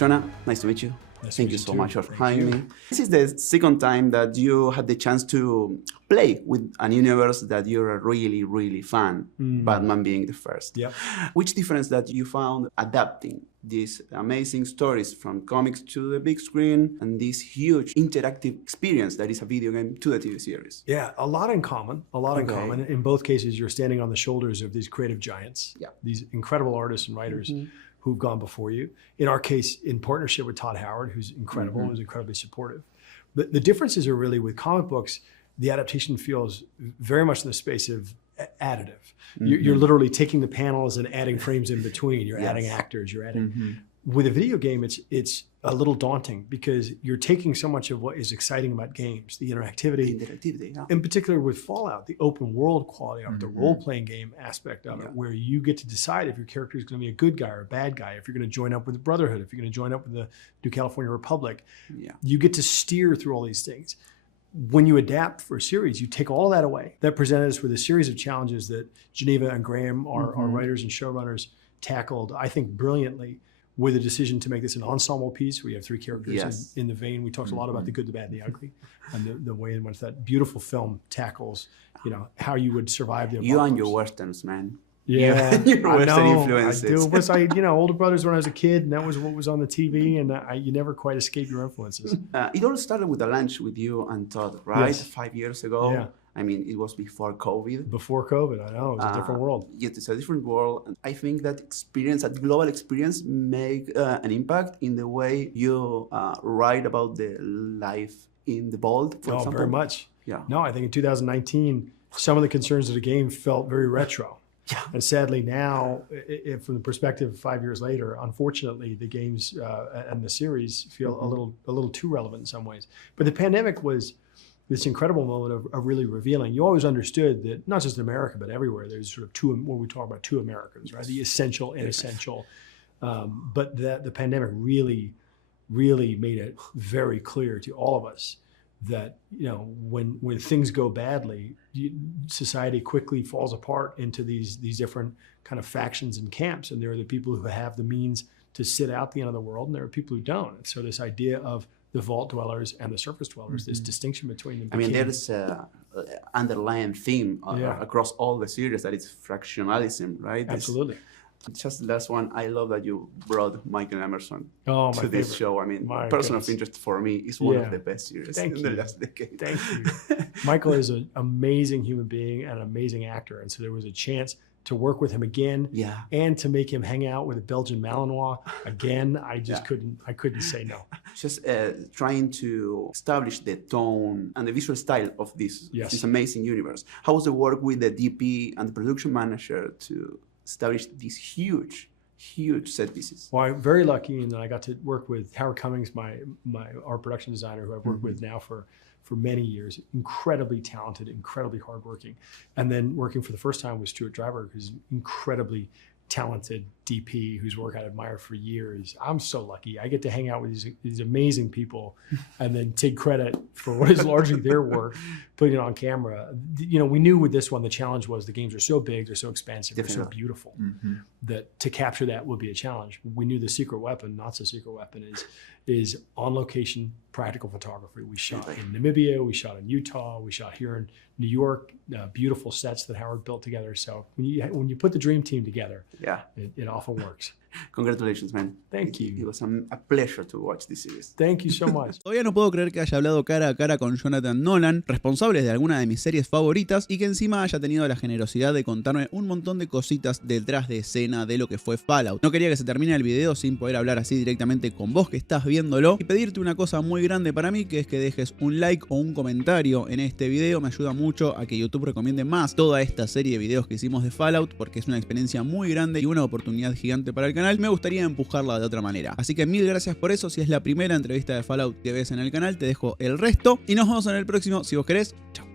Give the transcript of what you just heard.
Jonah, nice to meet you. Thank you so much for having me. This is the second time that you had the chance to play with an universe that you're a really, really fan, Batman being the first. Yep. Which difference that you found adapting these amazing stories from comics to the big screen and this huge interactive experience that is a video game to the TV series? Yeah, a lot in common, in common. In both cases, you're standing on the shoulders of these creative giants, these incredible artists and writers who've gone before you. In our case, in partnership with Todd Howard, who's incredible, who's incredibly supportive. The differences are really with comic books, the adaptation feels very much in the space of additive. You're literally taking the panels and adding frames in between. You're adding actors, you're adding. With a video game, it's a little daunting because you're taking so much of what is exciting about games, the interactivity, in particular with Fallout, the open world quality of it, the role-playing game aspect of it, where you get to decide if your character is going to be a good guy or a bad guy, if you're going to join up with the Brotherhood, if you're going to join up with the New California Republic. You get to steer through all these things. When you adapt for a series, you take all that away. That presented us with a series of challenges that Geneva and Graham, our writers and showrunners, tackled, I think, brilliantly, with a decision to make this an ensemble piece. We have 3 characters in the vein. We talked a lot about the good, the bad, and the ugly, and the way in which that beautiful film tackles, how you would survive the apocalypse. You and your westerns, man. Yeah, your Western influences. I do. It was older brothers when I was a kid, and that was what was on the TV, and you never quite escape your influences. It all started with a lunch with you and Todd, right? Yes. 5 years ago. Yeah. I mean, it was before COVID. Before COVID, I know. It was a different world. Yes, it's a different world. And I think that experience, that global experience, make an impact in the way you write about the life in the vault, for example. Very much. Yeah. No, I think in 2019, some of the concerns of the game felt very retro. Yeah. And sadly now, from the perspective of 5 years later, unfortunately, the games and the series feel a little too relevant in some ways. But the pandemic was this incredible moment of really revealing. You always understood that not just in America, but everywhere, there's sort of when we talk about 2 Americas, right? The essential and essential. But the pandemic really, really made it very clear to all of us that when things go badly, society quickly falls apart into these different kind of factions and camps. And there are the people who have the means to sit out the end of the world, and there are people who don't. And so this idea of the vault dwellers and the surface dwellers, this distinction between them. I mean, there's an underlying theme across all the series that it's fractionalism, right? Absolutely. Just the last one, I love that you brought Michael Emerson to this show. I mean, Person of Interest for me is one of the best series in the last decade. Thank you. Michael is an amazing human being and an amazing actor. And so there was a chance to work with him again and to make him hang out with a Belgian Malinois again. I just couldn't say no. Just trying to establish the tone and the visual style of this amazing universe. How was the work with the DP and the production manager to establish these huge set pieces? Well, I'm very lucky, and I got to work with Howard Cummings, our production designer, who I've worked with now for many years. Incredibly talented, incredibly hardworking. And then working for the first time with Stuart Driver, who's incredibly talented DP whose work I'd admired for years. I'm so lucky. I get to hang out with these amazing people and then take credit for what is largely their work, putting it on camera. We knew with this one, the challenge was the games are so big, they're so expansive, they're so beautiful that to capture that would be a challenge. We knew the secret weapon, not so secret weapon, is on location practical photography. We shot in Namibia, we shot in Utah, we shot here in New York, beautiful sets that Howard built together. So when you put the dream team together, it often works. Congratulations, man. Thank you. It was a pleasure to watch this series. Thank you so much. Todavía no puedo creer que haya hablado cara a cara con Jonathan Nolan, responsable de alguna de mis series favoritas, y que encima haya tenido la generosidad de contarme un montón de cositas detrás de escena de lo que fue Fallout. No quería que se termine el video sin poder hablar así directamente con vos que estás viéndolo, y pedirte una cosa muy grande para mí, que es que dejes un like o un comentario en este video. Me ayuda mucho a que YouTube recomiende más toda esta serie de videos que hicimos de Fallout, porque es una experiencia muy grande y una oportunidad gigante para el canal. Me gustaría empujarla de otra manera. Así que mil gracias por eso. Si es la primera entrevista de Fallout que ves en el canal, te dejo el resto y nos vemos en el próximo si vos querés. Chau.